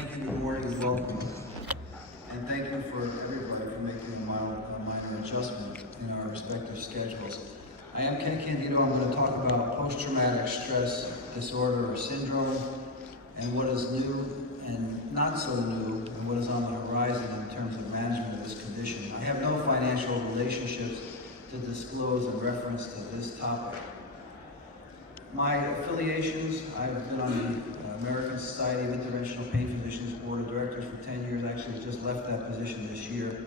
Thank you, good morning, and welcome. And thank you for everybody for making a minor adjustment in our respective schedules. I am Ken Candido. I'm going to talk about post-traumatic stress disorder or syndrome and what is new and not so new and what is on the horizon in terms of management of this condition. I have no financial relationships to disclose in reference to this topic. My affiliations, I've been on the American Society of Interventional Pain Physicians Board of Directors for 10 years. Actually, just left that position this year.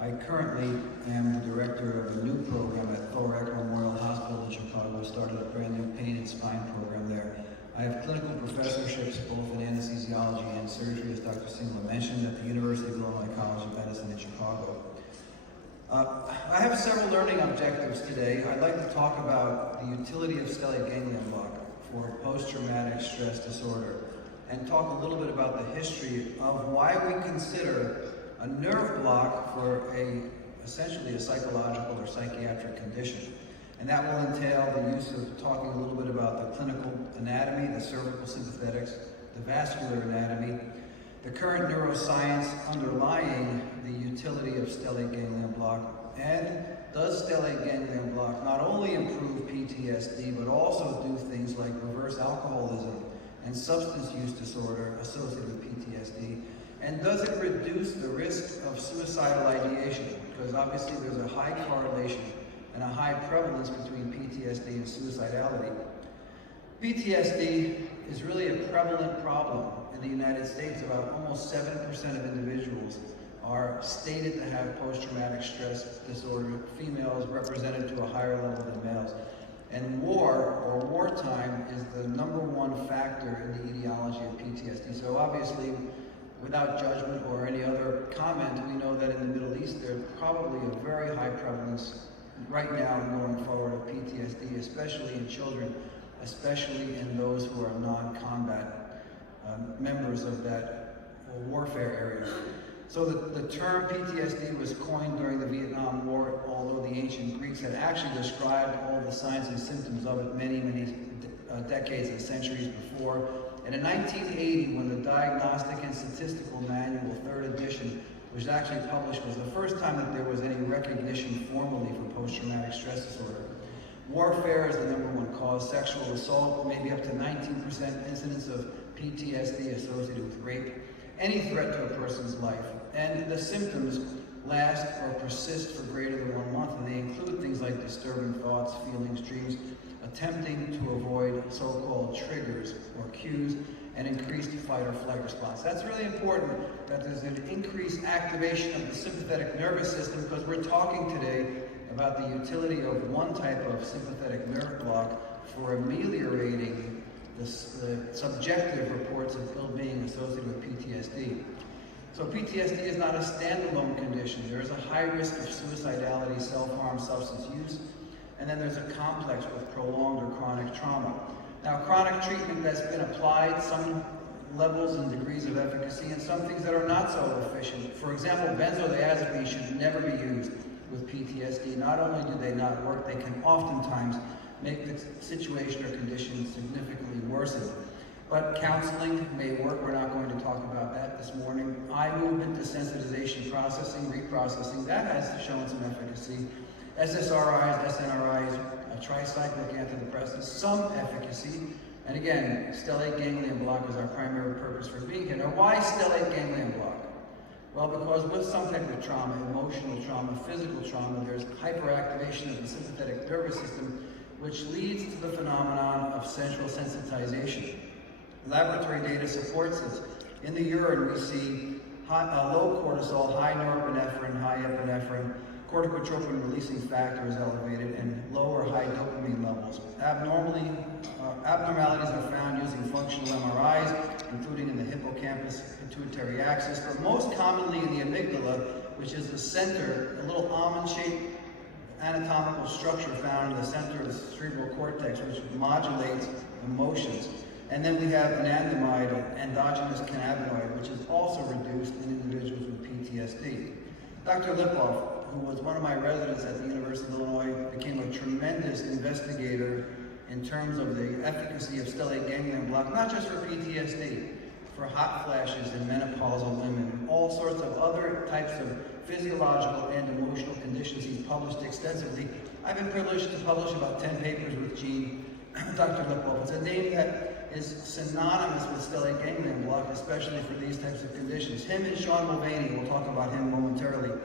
I currently am the director of a new program at Thorek Memorial Hospital in Chicago. We started a brand new pain and spine program there. I have clinical professorships both in anesthesiology and surgery, as Dr. Singla mentioned, at the University of Illinois College of Medicine in Chicago. I have several learning objectives today. I'd like to talk about the utility of stellate ganglion block for post-traumatic stress disorder and talk a little bit about the history of why we consider a nerve block for essentially a psychological or psychiatric condition. And that will entail the use of talking a little bit about the clinical anatomy, the cervical sympathetics, the vascular anatomy, the current neuroscience underlying the utility of stellate ganglion block, and does stellate ganglion block not only improve PTSD, but also do things like reverse alcoholism and substance use disorder associated with PTSD, and does it reduce the risk of suicidal ideation? Because obviously there's a high correlation and a high prevalence between PTSD and suicidality. PTSD is really a prevalent problem in the United States. About almost 7% of individuals are stated to have post-traumatic stress disorder. Females represented to a higher level than males. And war, or wartime, is the #1 factor in the etiology of PTSD. So obviously, without judgment or any other comment, we know that in the Middle East, there's probably a very high prevalence right now and going forward of PTSD, especially in children, especially in those who are non-combat members of that warfare area. So the term PTSD was coined during the Vietnam War, although the ancient Greeks had actually described all the signs and symptoms of it many decades and centuries before. And in 1980, when the Diagnostic and Statistical Manual, 3rd edition, was actually published, was the first time that there was any recognition formally for post-traumatic stress disorder. Warfare is the #1 cause. Sexual assault, maybe up to 19% incidence of PTSD associated with rape. Any threat to a person's life. And the symptoms last or persist for greater than 1 month, and they include things like disturbing thoughts, feelings, dreams, attempting to avoid so-called triggers or cues, and increased fight or flight response. That's really important that there's an increased activation of the sympathetic nervous system, because we're talking today about the utility of one type of sympathetic nerve block for ameliorating the subjective reports of ill-being associated with PTSD. So PTSD is not a standalone condition. There is a high risk of suicidality, self-harm, substance use, and then there's a complex with prolonged or chronic trauma. Now, chronic treatment that's been applied, some levels and degrees of efficacy, and some things that are not so efficient. For example, benzodiazepines should never be used with PTSD. Not only do they not work, they can oftentimes make the situation or condition significantly worsen. But counseling may work. We're not going to talk about that this morning. Eye movement desensitization processing, reprocessing, that has shown some efficacy. SSRIs, SNRIs, tricyclic antidepressants, some efficacy. And again, stellate ganglion block is our primary purpose for being here. Now, why stellate ganglion block? Well, because with some type of trauma, emotional trauma, physical trauma, there's hyperactivation of the sympathetic nervous system, which leads to the phenomenon of central sensitization. Laboratory data supports this. In the urine, we see low cortisol, high norepinephrine, high epinephrine, corticotropin releasing factor is elevated, and low or high dopamine levels. Abnormalities are found using functional MRIs, including in the hippocampus pituitary axis, but most commonly in the amygdala, which is the center, a little almond-shaped anatomical structure found in the center of the cerebral cortex, which modulates emotions. And then we have anandamide, endogenous cannabinoid, which is also reduced in individuals with PTSD. Dr. Lipoff, who was one of my residents at the University of Illinois, became a tremendous investigator in terms of the efficacy of stellate ganglion block, not just for PTSD, for hot flashes in menopausal women, and all sorts of other types of physiological and emotional conditions he's published extensively. I've been privileged to publish about 10 papers with Dr. Lipoff. It's a name that is synonymous with stellate ganglion block, especially for these types of conditions. Him and Sean Mulvaney, we'll talk about him momentarily.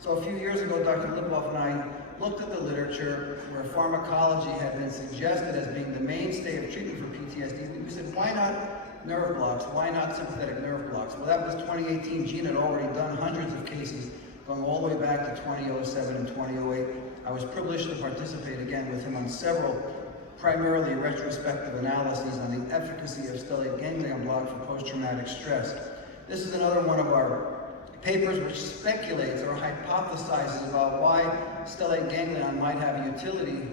So a few years ago, Dr. Lipoff and I looked at the literature where pharmacology had been suggested as being the mainstay of treatment for PTSD. We said, why not nerve blocks? Why not sympathetic nerve blocks? Well, that was 2018. Gene had already done hundreds of cases going all the way back to 2007 and 2008. I was privileged to participate again with him on several primarily retrospective analyses on the efficacy of stellate ganglion block for post-traumatic stress. This is another one of our papers which speculates or hypothesizes about why stellate ganglion might have utility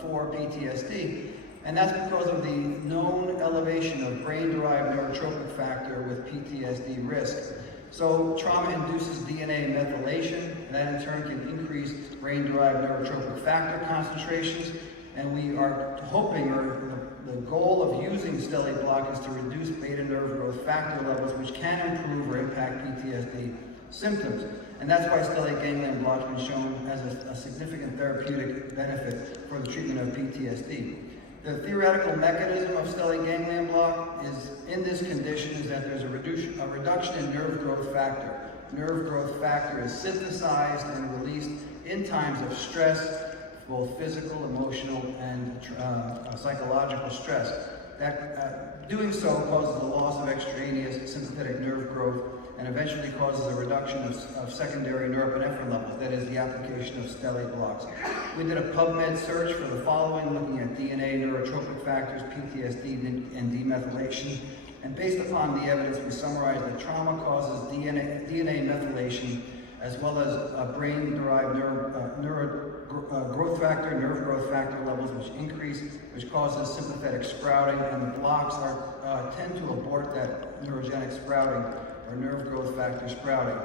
for PTSD. And that's because of the known elevation of brain-derived neurotrophic factor with PTSD risk. So trauma induces DNA methylation. That in turn can increase brain-derived neurotrophic factor concentrations. And we are hoping, or the goal of using stellate block is to reduce beta nerve growth factor levels, which can improve or impact PTSD symptoms. And that's why stellate ganglion block has been shown as a significant therapeutic benefit for the treatment of PTSD. The theoretical mechanism of stellate ganglion block is, in this condition, is that there's a reduction in nerve growth factor. Nerve growth factor is synthesized and released in times of stress, both physical, emotional, and psychological stress. Doing so causes the loss of extraneous sympathetic nerve growth and eventually causes a reduction of secondary norepinephrine levels, that is the application of stellate blocks. We did a PubMed search for the following, looking at DNA, neurotrophic factors, PTSD, and demethylation. And based upon the evidence, we summarized that trauma causes DNA methylation, as well as brain-derived growth factor, nerve growth factor levels, which increase, which causes sympathetic sprouting, and the blocks tend to abort that neurogenic sprouting, or nerve growth factor sprouting.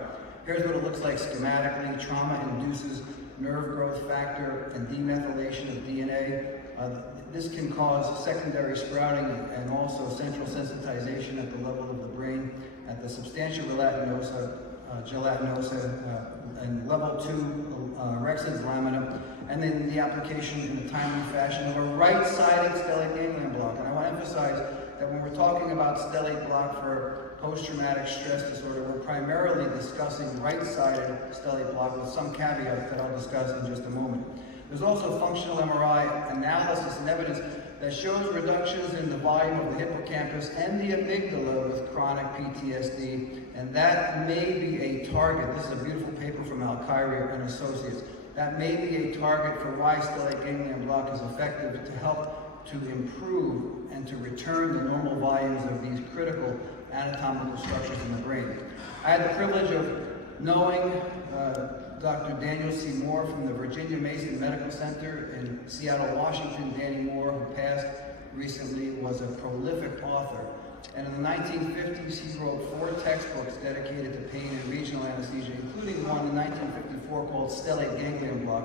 Here's what it looks like schematically. Trauma induces nerve growth factor and demethylation of DNA. This can cause secondary sprouting and also central sensitization at the level of the brain, at the substantia gelatinosa, and level 2 Rex's lamina, and then the application in a timely fashion of a right-sided stellate ganglion block. And I want to emphasize that when we're talking about stellate block for post-traumatic stress disorder, we're primarily discussing right-sided stellate block with some caveats that I'll discuss in just a moment. There's also functional MRI analysis and evidence that shows reductions in the volume of the hippocampus and the amygdala with chronic PTSD, and that may be a target. This is a beautiful paper from Al-Khairi and Associates. That may be a target for why stellate ganglion block is effective to help to improve and to return the normal volumes of these critical anatomical structures in the brain. I had the privilege of knowing Dr. Daniel C. Moore from the Virginia Mason Medical Center in Seattle, Washington. Danny Moore, who passed recently, was a prolific author. And in the 1950s, he wrote 4 textbooks dedicated to pain and regional anesthesia, including one in 1954 called Stellate Ganglion Block.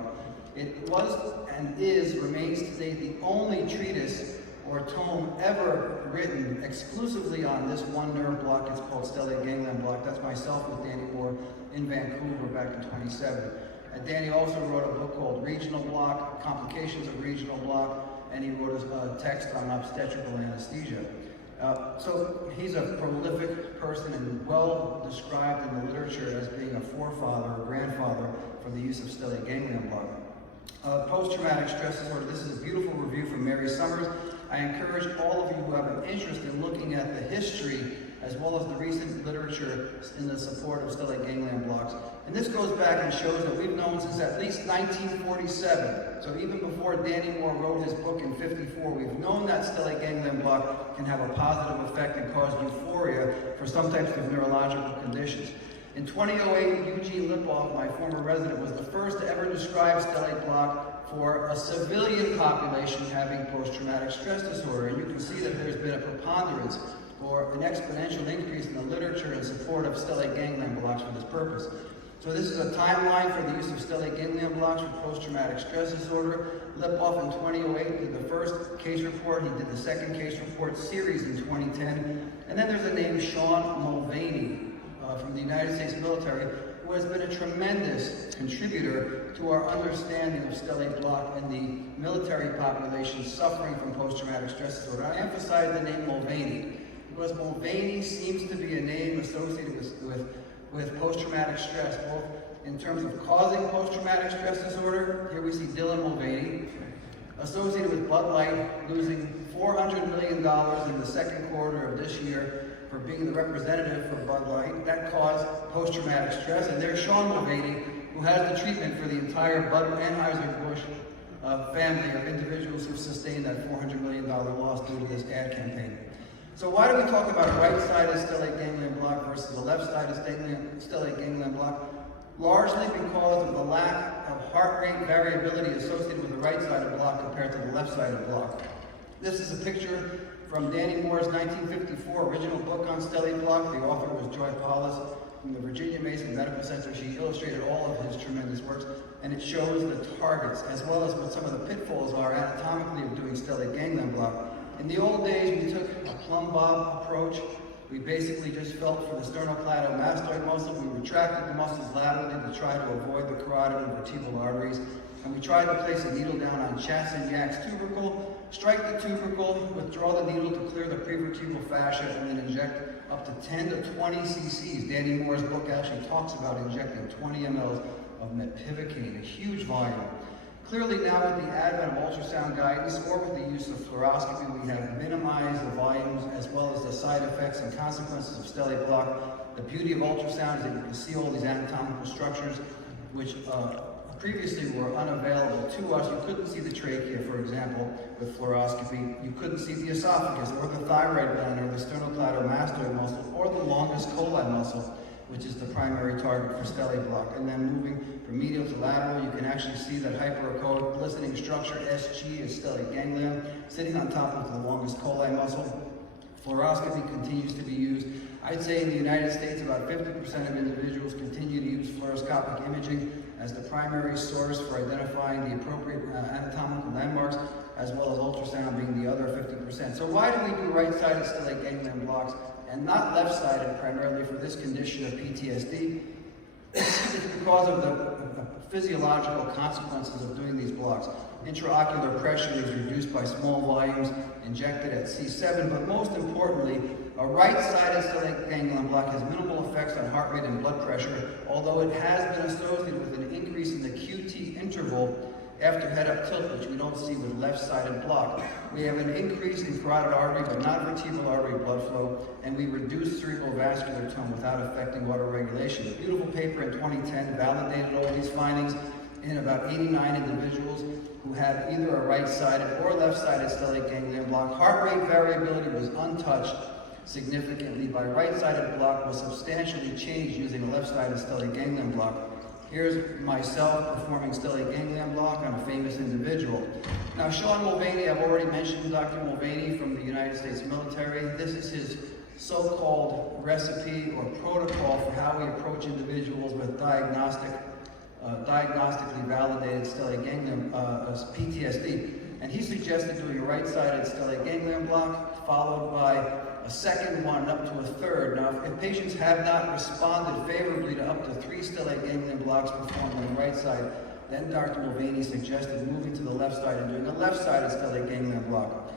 It was and remains today the only treatise or tome ever written exclusively on this one nerve block. It's called stellate ganglion block. That's myself with Danny Moore in Vancouver back in 27. Danny also wrote a book called Regional Block, Complications of Regional Block, and he wrote a text on obstetrical anesthesia. So he's a prolific person and well described in the literature as being a forefather or grandfather for the use of stellate ganglion block. Post-traumatic stress disorder. This is a beautiful review from Mary Summers. I encourage all of you who have an interest in looking at the history as well as the recent literature in the support of stellate ganglion blocks. And this goes back and shows that we've known since at least 1947. So even before Danny Moore wrote his book in 54, we've known that stellate ganglion block can have a positive effect and cause euphoria for some types of neurological conditions. In 2008, Eugene Lipoff, my former resident, was the first to ever describe stellate block for a civilian population having post-traumatic stress disorder. And you can see that there's been a preponderance or an exponential increase in the literature in support of stellate ganglion blocks for this purpose. So this is a timeline for the use of stellate ganglion blocks for post-traumatic stress disorder. Lipoff in 2008 did the first case report. He did the second case report series in 2010. And then there's a name, Sean Mulvaney, from the United States military, who has been a tremendous contributor to our understanding of stellate block in the military population suffering from post-traumatic stress disorder. I emphasize the name Mulvaney because Mulvaney seems to be a name associated with post-traumatic stress, both in terms of causing post-traumatic stress disorder. Here we see Dylan Mulvaney, associated with Bud Light losing $400 million in the second quarter of this year for being the representative for Bud Light. That caused post-traumatic stress. And there's Sean Mulvaney, who has the treatment for the entire Anheuser-Busch family of individuals who've sustained that $400 million loss due to this ad campaign. So why do we talk about a right-sided stellate ganglion block versus a left-sided stellate ganglion block? Largely because of the lack of heart rate variability associated with the right-sided block compared to the left-sided block. This is a picture from Danny Moore's 1954 original book on stellate block. The author was Joy Paulus from the Virginia Mason Medical Center. She illustrated all of his tremendous works, and it shows the targets as well as what some of the pitfalls are anatomically of doing stellate ganglion block. In the old days, we took a plumb bob approach. We basically just felt for the sternocleidomastoid muscle. We retracted the muscles laterally to try to avoid the carotid and vertebral arteries. And we tried to place a needle down on Chassagnac's tubercle, strike the tubercle, withdraw the needle to clear the prevertebral fascia, and then inject up to 10 to 20 cc's. Danny Moore's book actually talks about injecting 20 mLs of mepivacaine, a huge volume. Clearly now with the advent of ultrasound guidance or with the use of fluoroscopy, we have minimized the volumes as well as the side effects and consequences of stellate block. The beauty of ultrasound is that you can see all these anatomical structures which previously were unavailable to us. You couldn't see the trachea, for example, with fluoroscopy. You couldn't see the esophagus or the thyroid gland or the sternocleidomastoid muscle or the longus coli muscle, which is the primary target for stellate block. And then moving from medial to lateral, you can actually see that hyperechoic glistening structure, SG, is stellate ganglion, sitting on top of the longus coli muscle. Fluoroscopy continues to be used. I'd say in the United States, about 50% of individuals continue to use fluoroscopic imaging as the primary source for identifying the appropriate anatomical landmarks, as well as ultrasound being the other 50%. So why do we do right-sided stellate ganglion blocks and not left-sided, primarily for this condition of PTSD? It's because of the physiological consequences of doing these blocks. Intraocular pressure is reduced by small volumes injected at C7, but most importantly, a right-sided stellate ganglion block has minimal effects on heart rate and blood pressure, although it has been associated with an increase in the QT interval after head-up tilt, which we don't see with left-sided block. We have an increase in carotid artery, but not vertebral artery blood flow, and we reduce cerebral vascular tone without affecting water regulation. A beautiful paper in 2010 validated all these findings in about 89 individuals who had either a right-sided or left-sided stellate ganglion block. Heart rate variability was untouched significantly by right-sided block, was substantially changed using a left-sided stellate ganglion block. Here's myself performing stellate ganglion block on a famous individual. Now, Sean Mulvaney, I've already mentioned Dr. Mulvaney from the United States military. This is his so-called recipe or protocol for how we approach individuals with diagnostically validated stellate ganglion PTSD. And he suggested doing a right-sided stellate ganglion block followed by a second one up to a third. Now, if patients have not responded favorably to up to 3 stellate ganglion blocks performed on the right side, then Dr. Mulvaney suggested moving to the left side and doing a left-sided stellate ganglion block.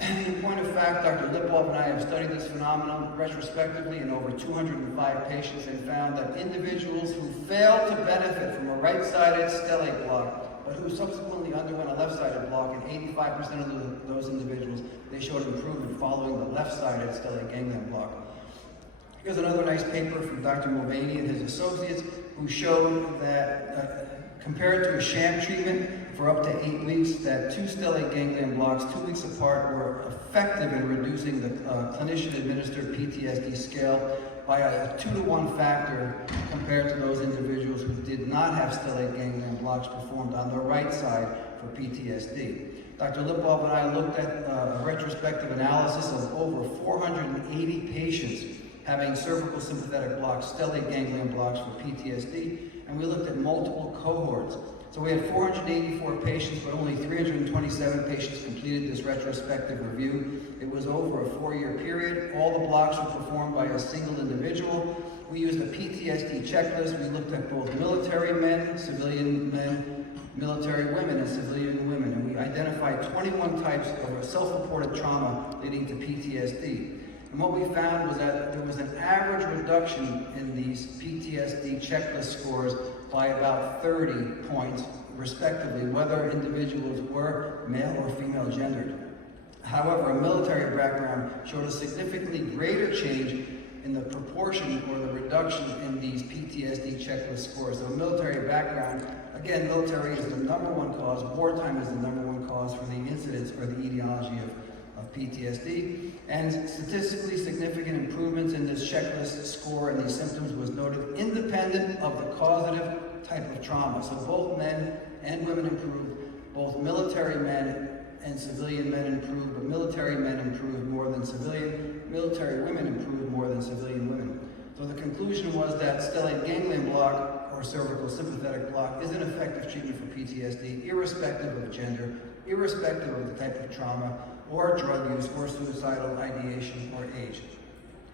In point of fact, Dr. Lipov and I have studied this phenomenon retrospectively in over 205 patients and found that individuals who failed to benefit from a right-sided stellate block but who subsequently underwent a left-sided block, in 85% of those individuals, they showed improvement following the left-sided stellate ganglion block. Here's another nice paper from Dr. Mulvaney and his associates who showed that compared to a sham treatment for up to 8 weeks, that 2 stellate ganglion blocks 2 weeks apart were effective in reducing the clinician-administered PTSD scale by a 2-to-1 factor compared to those individuals who did not have stellate ganglion blocks performed on the right side for PTSD. Dr. Lipov and I looked at a retrospective analysis of over 480 patients having cervical sympathetic blocks, stellate ganglion blocks for PTSD, and we looked at multiple cohorts. So we had 484 patients, but only 327 patients completed this retrospective review. It was over a 4-year period. All the blocks were performed by a single individual. We used a PTSD checklist. We looked at both military men, civilian men, military women, and civilian women, and we identified 21 types of self-reported trauma leading to PTSD. And what we found was that there was an average reduction in these PTSD checklist scores by about 30 points, respectively, whether individuals were male or female gendered. However, a military background showed a significantly greater change in the proportion or the reduction in these PTSD checklist scores. So military background, again, military is the #1 cause, wartime is the #1 cause for the incidence or the etiology of PTSD, and statistically significant improvements in this checklist score and these symptoms was noted independent of the causative type of trauma. So both men and women improved, both military men and civilian men improved, but military men improved more than civilian, military women improved more than civilian women. So the conclusion was that stellate ganglion block or cervical sympathetic block is an effective treatment for PTSD, irrespective of gender, irrespective of the type of trauma, or drug use, or suicidal ideation, or age.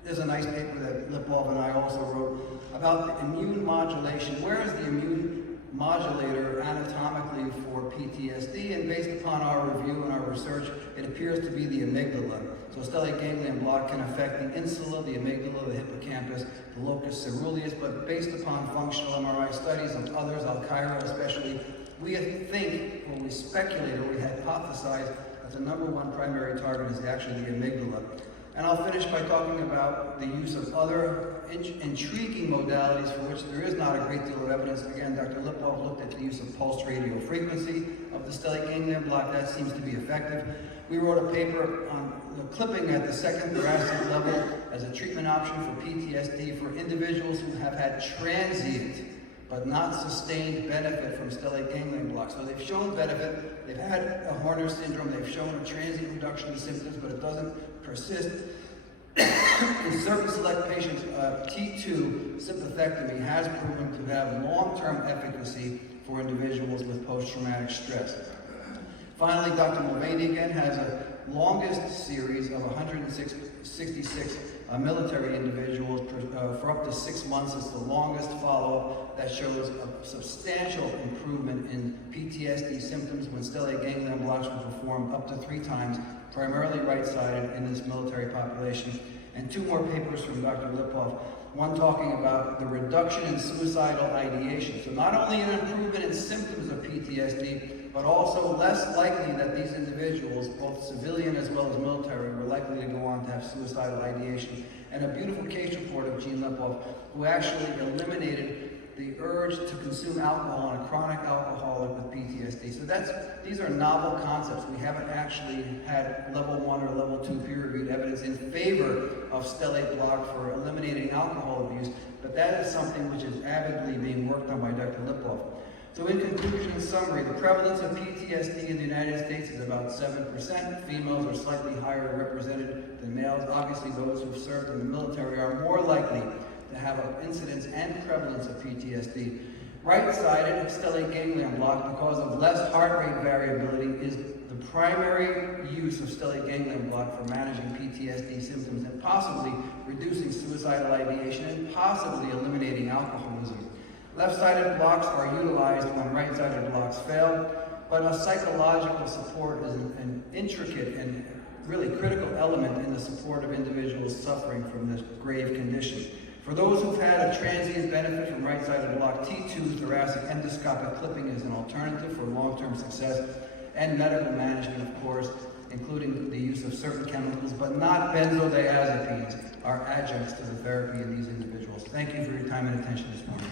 There's a nice paper that Lipov and I also wrote about the immune modulation. Where is the immune modulator anatomically for PTSD? And based upon our review and our research, it appears to be the amygdala. So stellate ganglion block can affect the insula, the amygdala, the hippocampus, the locus ceruleus, but based upon functional MRI studies of others, Al-Cairo especially, we think, or we speculate, or we hypothesize that the #1 primary target is actually the amygdala. And I'll finish by talking about the use of other intriguing modalities for which there is not a great deal of evidence. Again, Dr. Lipov looked at the use of pulsed radio frequency of the stellate ganglion block. That seems to be effective. We wrote a paper on the clipping at the second thoracic level as a treatment option for PTSD for individuals who have had transient but not sustained benefit from stellate ganglion block. So they've shown benefit, they've had a Horner syndrome, they've shown a transient reduction in symptoms, but it doesn't persist. In certain select patients, T2 sympathectomy has proven to have long-term efficacy for individuals with post-traumatic stress. Finally, Dr. Mulvaney again has a longest series of 166 military individuals for up to 6 months. It's the longest follow-up that shows a substantial improvement in PTSD symptoms when stellate ganglion blocks were performed up to 3 times, primarily right-sided in this military population. And 2 more papers from Dr. Lipov, one talking about the reduction in suicidal ideation. So not only an improvement in symptoms of PTSD, but also less likely that these individuals, both civilian as well as military, were likely to go on to have suicidal ideation. And a beautiful case report of Gene Lipov, who actually eliminated the urge to consume alcohol in a chronic alcoholic with PTSD. So these are novel concepts. We haven't actually had level 1 or level 2 peer-reviewed evidence in favor of stellate block for eliminating alcohol abuse, but that is something which is avidly being worked on by Dr. Lipov. So in conclusion and summary, the prevalence of PTSD in the United States is about 7%. Females are slightly higher represented than males. Obviously, those who've served in the military are more likely to have an incidence and prevalence of PTSD. Right-sided stellate ganglion block, because of less heart rate variability, is the primary use of stellate ganglion block for managing PTSD symptoms and possibly reducing suicidal ideation and possibly eliminating alcoholism. Left-sided blocks are utilized when right-sided blocks fail, but a psychological support is an intricate and really critical element in the support of individuals suffering from this grave condition. For those who've had a transient benefit from right-sided block, T2 thoracic endoscopic clipping is an alternative for long-term success, and medical management, of course, including the use of certain chemicals, but not benzodiazepines, are adjuncts to the therapy in these individuals. Thank you for your time and attention this morning.